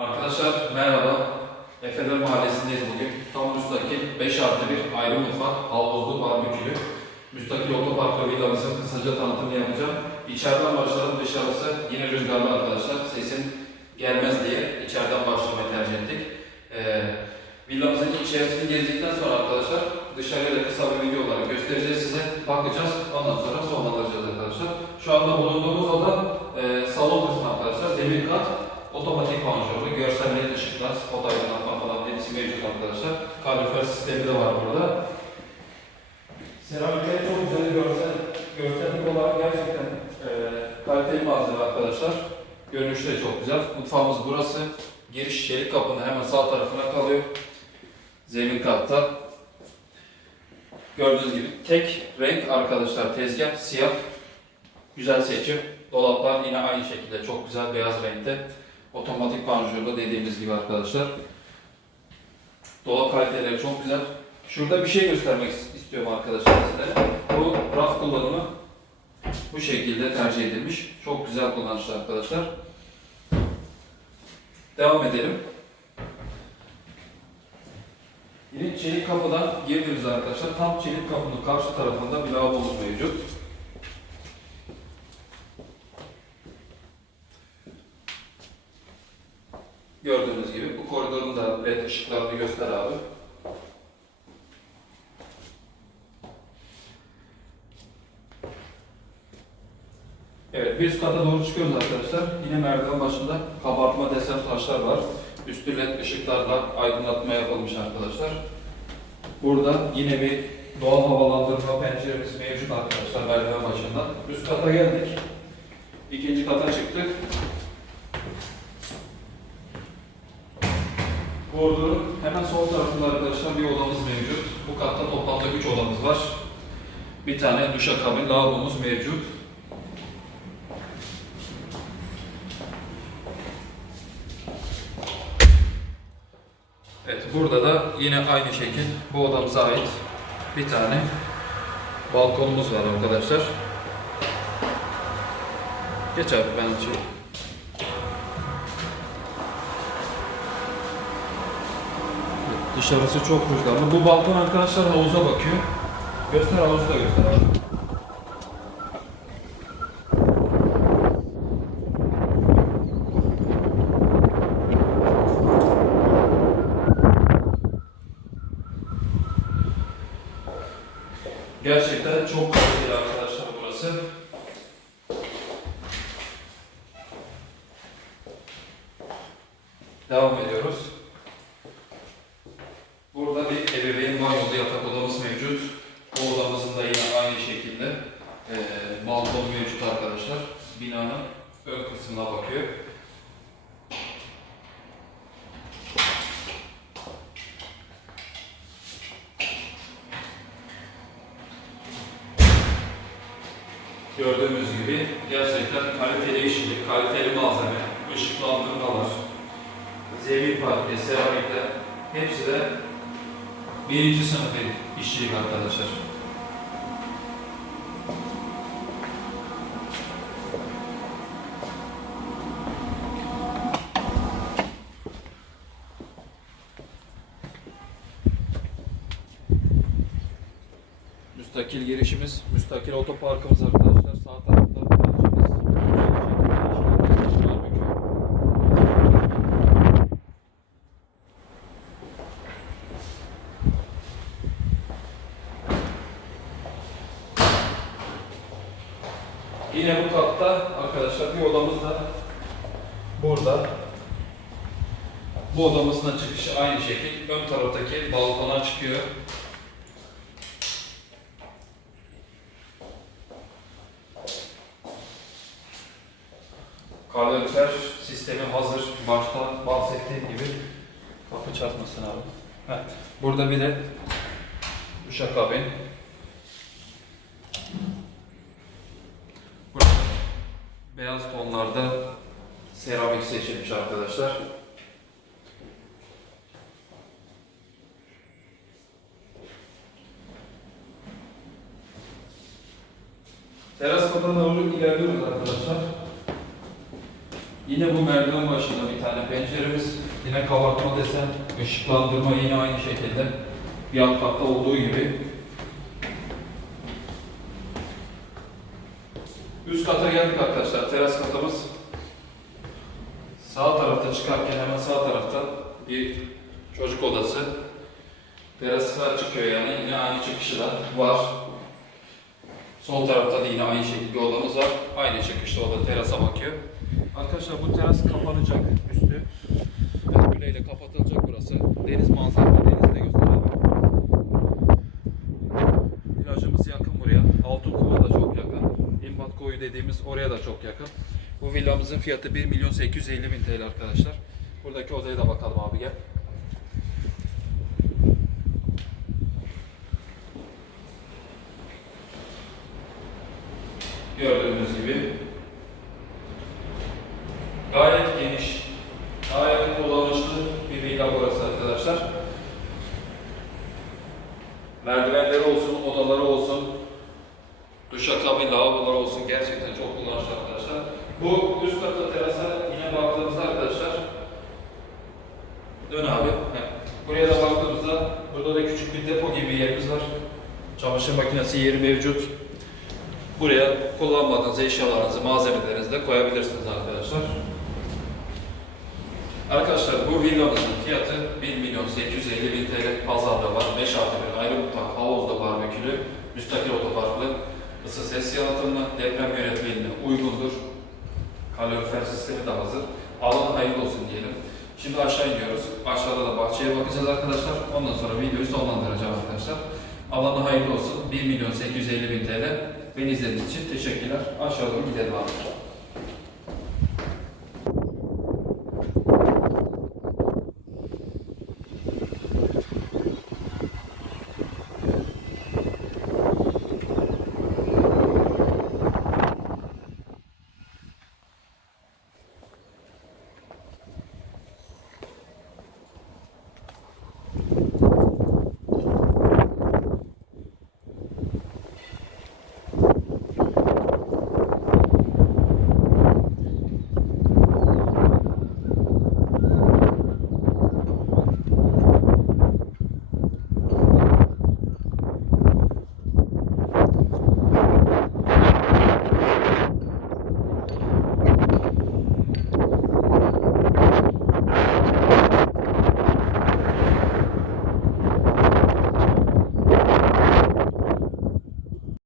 Arkadaşlar merhaba. Efeler Mahallesi'ndeyiz bugün. Tam müstakil 5 artı 1 ayrı mutfak, havuzlu, barbekülü. Müstakil otopark ve villamızın kısaca tanıtımını yapacağım. İçeriden başlayalım, dışarısı yine rüzgarlı arkadaşlar. Sesin gelmez diye içeriden başlamayı tercih ettik. Ee, villamızın içerisini gezdikten sonra arkadaşlar dışarıya da kısa bir video olarak göstereceğiz size. Bakacağız, ondan sonra sonlandıracağız arkadaşlar. Şu anda bulunduğumuz oda e, salon kısmı arkadaşlar. Demir kat, otomatik panjurlu, görsel led ışıklar, spot aydınlatma falan hepsi mevcut arkadaşlar. Kalorifer sistemi de var burada. Seramikleri çok güzel görsel, görsellik olarak gerçekten e, kaliteli malzeme arkadaşlar. Görünüşü de çok güzel. Mutfağımız burası. Giriş çelik kapının hemen sağ tarafına kalıyor. Zemin katta. Gördüğünüz gibi tek renk arkadaşlar tezgah siyah. Güzel seçim. Dolaplar yine aynı şekilde çok güzel beyaz renkte. Otomatik panjurlu dediğimiz gibi arkadaşlar. Dolap kaliteleri çok güzel. Şurada bir şey göstermek istiyorum arkadaşlar size. Bu raf kullanımı bu şekilde tercih edilmiş. Çok güzel kullanışlı arkadaşlar. Devam edelim. Yine çelik kapıdan girdiğimiz arkadaşlar tam çelik kapının karşı tarafında bir lavabomuz mevcut. Gördüğünüz gibi bu koridorun da led ışıklarını göster abi. Evet, bir üst kata doğru çıkıyoruz arkadaşlar. Yine merdiven başında kabartma desen taşlar var. Üstü led ışıklarla aydınlatma yapılmış arkadaşlar. Burada yine bir doğal havalandırma penceremiz mevcut arkadaşlar merdiven başında. Üst kata geldik. İkinci kata çıktık. Koridorun hemen sol tarafında arkadaşlar bir odamız mevcut. Bu katta toplamda 3 odamız var. Bir tane duşakabin lavabomuz mevcut. Evet, burada da yine aynı şekil bu odamıza ait bir tane balkonumuz var arkadaşlar. Geç abi ben açayım. Dışarısı çok rüzgarlı. Bu balkon arkadaşlar havuza bakıyor. Göster havuzu da göster abi. Gerçekten çok kaliteli arkadaşlar burası. Devam ediyoruz. Burada bir ebeveyn banyolu yatak odamız mevcut. Bu odamızın da yine aynı şekilde eee balkon mevcut arkadaşlar. Binanın ön kısmına bakıyor. Gördüğümüz gibi gerçekten kaliteli işçilik, kaliteli malzeme, ışıklandırmalar, zemin parke, seramikler hepsi de birinci sınıf işçilik arkadaşlar. Müstakil girişimiz, müstakil otoparkımız arkadaşlar. Sağ tarafta. Yine bu katta arkadaşlar bir odamız da burada. Bu odamızın da çıkışı aynı şekil. Ön taraftaki balkona çıkıyor. Kalorifer sistemi hazır. Başta bahsettiğim gibi kapı çarpmasın abi. Heh. Burada bir de duşakabin. Burada beyaz tonlarda seramik seçilmiş arkadaşlar. Teras kata doğru ilerliyoruz arkadaşlar. Yine bu merdiven başında bir tane penceremiz yine kabartma desen, ışıklandırma yine aynı şekilde. Bir alt katta olduğu gibi. Üst kata geldik arkadaşlar. Teras katımız. Sağ tarafta çıkarken hemen sağ tarafta bir çocuk odası. Terası çıkıyor yani. Yine aynı çıkışı var. Sol tarafta da yine aynı şekilde bir odamız var. Aynı çıkışta o da terasa bakıyor. Arkadaşlar bu teras kapanacak üstü. Örgüleyle kapatılacak burası. Deniz manzaralı denizi de göster abi. Plajımız yakın buraya. Altınkova da çok yakın. İmbat Koyu dediğimiz oraya da çok yakın. Bu villamızın fiyatı 1 milyon 850 bin TL arkadaşlar. Buradaki odaya da bakalım abi gel. Gördüğünüz gibi gayet geniş, gayet kullanışlı bir villa burası arkadaşlar. Merdivenleri olsun, odaları olsun, duşakabin, lavaboları olsun gerçekten çok kullanışlı arkadaşlar. Bu üst katta terasa yine baktığımızda arkadaşlar Dön abi. Buraya da baktığımızda burada da küçük bir depo gibi yerimiz var. Çamaşır makinesi yeri mevcut. Buraya kullanmadığınız eşyalarınızı, malzemelerinizi de koyabilirsiniz arkadaşlar. Arkadaşlar bu villamızın fiyatı 1 milyon 850 bin TL pazarda var. 5 artı bir ayrı mutfak, havuzda barbekülü, müstakil otoparklı, ısı ses yalıtımlı, deprem yönetmeliğine uygundur. Kalorifer sistemi de hazır. Alan hayırlı olsun diyelim. Şimdi aşağı iniyoruz. Aşağıda da bahçeye bakacağız arkadaşlar. Ondan sonra videoyu sonlandıracağım arkadaşlar. Alana hayırlı olsun. 1 milyon 850 bin TL. Beni izlediğiniz için teşekkürler. Aşağı doğru gidelim abi.